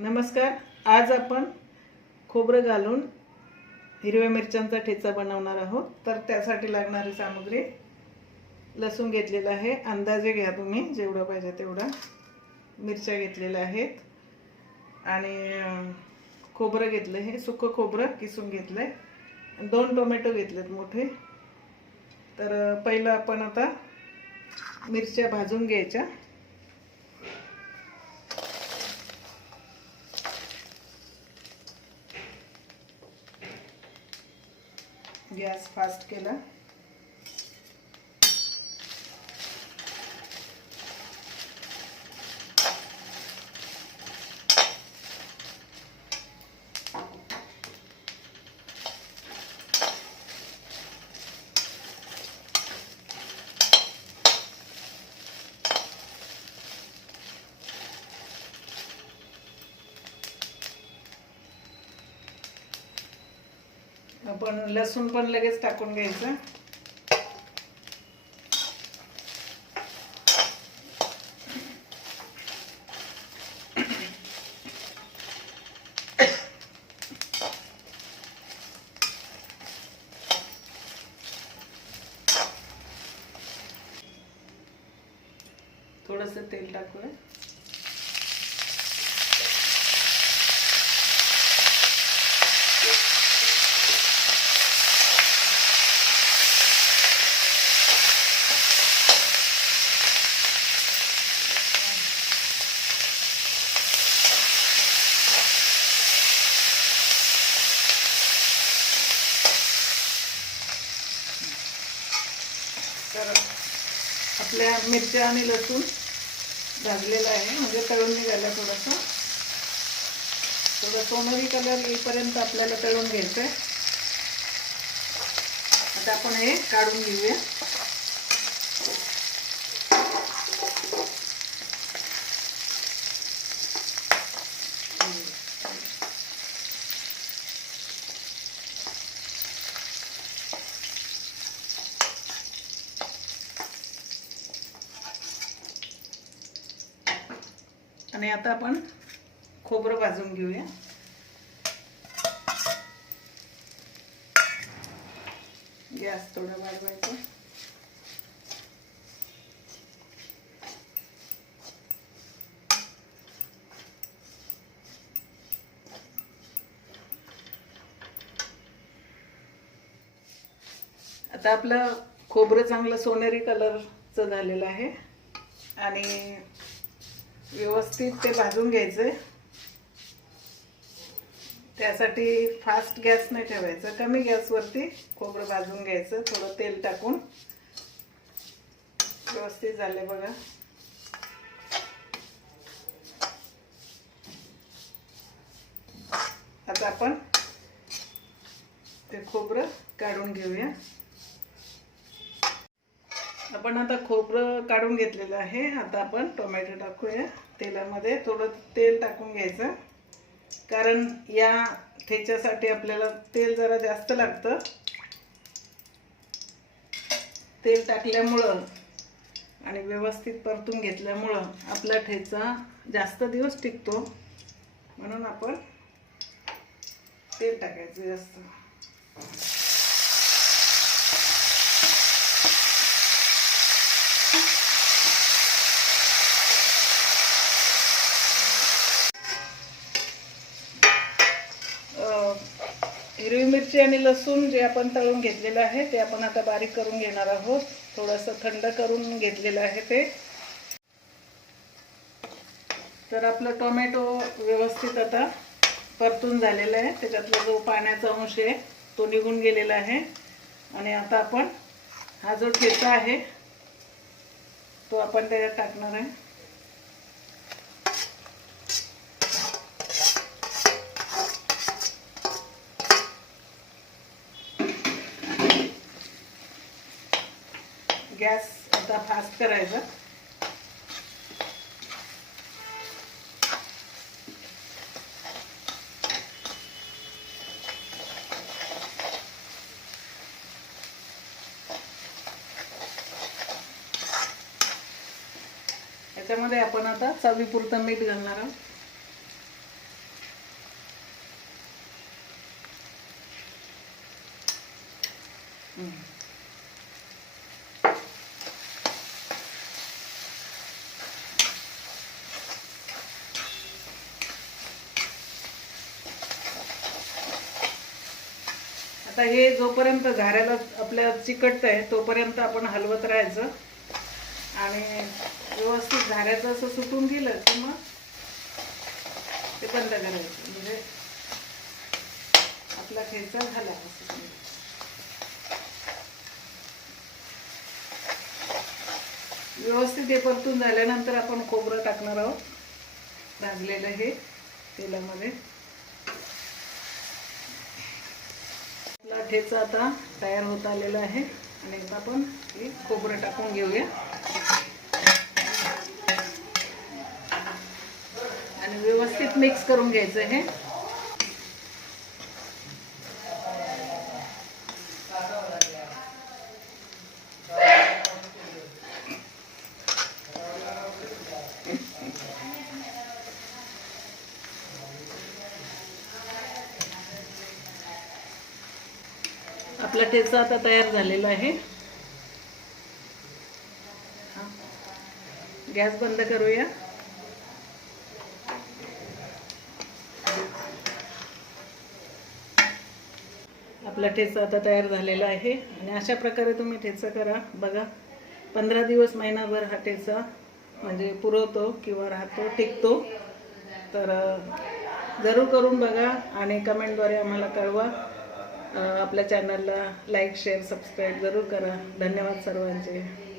नमस्कार. आज आपण खोबरं घालून हिरव्या मिरच्यांचा ठेचा बनवणार आहोत. तर त्यासाठी लागणारी सामग्री लसूण घेतलेला आहे. अंदाजे घ्या तुम्ही जेवढं पाहिजे तेवढा. मिरच्या घेतलेल्या आहेत. आणि खोबरं घेतलं हे. सुकं खोबरं किसून घेतलं आहे दोन टोमॅटो घेतलेत मोठे. तर पहिलं आपण आता मिरच्या भाजून घ्यायच्या. गॅस फास्ट केला. आपण लसूण पण लगेच टाकून घ्यायचं. थोडस तेल टाकूया तर आपल्या मिरच्या आणि लसूण भाजलेला आहे. म्हणजे तळून निघायला थोडंसं. थोडं सोनेरी कलर येईपर्यंत आपल्याला तळून घ्यायचं आहे आता आपण हे काढून घेऊया. आणि आता आपण खोबरं भाजून घेऊया. गॅस थोडा वाढवायचा. आता आपलं खोबरं चांगलं सोनेरी कलरचं झालेलं आहे. आणि व्यवस्थित ते भाजून घ्यायचं. त्यासाठी फास्ट गॅस नाही ठेवायचं. कमी गॅसवरती खोबरं भाजून घ्यायचं. थोडं तेल टाकून. व्यवस्थित झाले बघा. आता आपण ते खोबरं काढून घेऊया. आपण आता खोबरं काढून घेतलेलं आहे. आता आपण टोमॅटो टाकूया. तेलामध्ये थोडं तेल टाकून घ्यायचं. कारण या ठेच्यासाठी आपल्याला तेल जरा जास्त लागतं. तेल टाकल्यामुळं आणि व्यवस्थित परतून घेतल्यामुळं आपला ठेचा जास्त दिवस टिकतो. म्हणून आपण तेल टाकायचं जास्त. मिरची आणि लसूण जे आपण तळून घेतलेलं आहे ते आपण आता बारीक करून घेणार आहोत. थोडंसं थंड करून घेतलेलं आहे ते. तर आपलं टोमॅटो व्यवस्थित आता परतून झालेलं आहे. त्याच्यातला जो पाण्याचा अंश आहे तो निघून गेलेला आहे. आणि आता आपण हा जो ठेचा आहे तो आपण त्याच्यात टाकणार आहे. गॅस आता फास्ट करायचा याच्यामध्ये आपण आता चवीपुरतं मीठ घालणार आहोत Mm-hmm. आता हे जोपर्यंत झाऱ्याला आपल्या चिकटत आहे तोपर्यंत आपण हलवत राहायचं. आणि व्यवस्थित झाऱ्याचं असं सुटून गेलं की मग ते बंद करायचं. म्हणजे आपला खेळचा झाला असं व्यवस्थित हे परतून झाल्यानंतर आपण खोबरं टाकणार आहोत. भाजलेलं हे तेलामध्ये. ठेचा आता तयार होत आलेला आहे. आणि आता आपण हे खोबरं टाकून घेऊया. आणि व्यवस्थित मिक्स करून घ्यायचं हे. आपला ठेचा आता तयार झालेला आहे. गॅस बंद करूया. आपला ठेचा आता तयार झालेला आहे. आणि अशा प्रकारे तुम्ही ठेचा करा. बघा पंधरा दिवस महिनाभर हा ठेचा म्हणजे पुरवतो किंवा राहतो टिकतो. तर जरूर करून बघा आणि कमेंटद्वारे आम्हाला कळवा. आपल्या चॅनलला लाईक शेअर सबस्क्राईब जरूर करा. धन्यवाद सर्वांचे.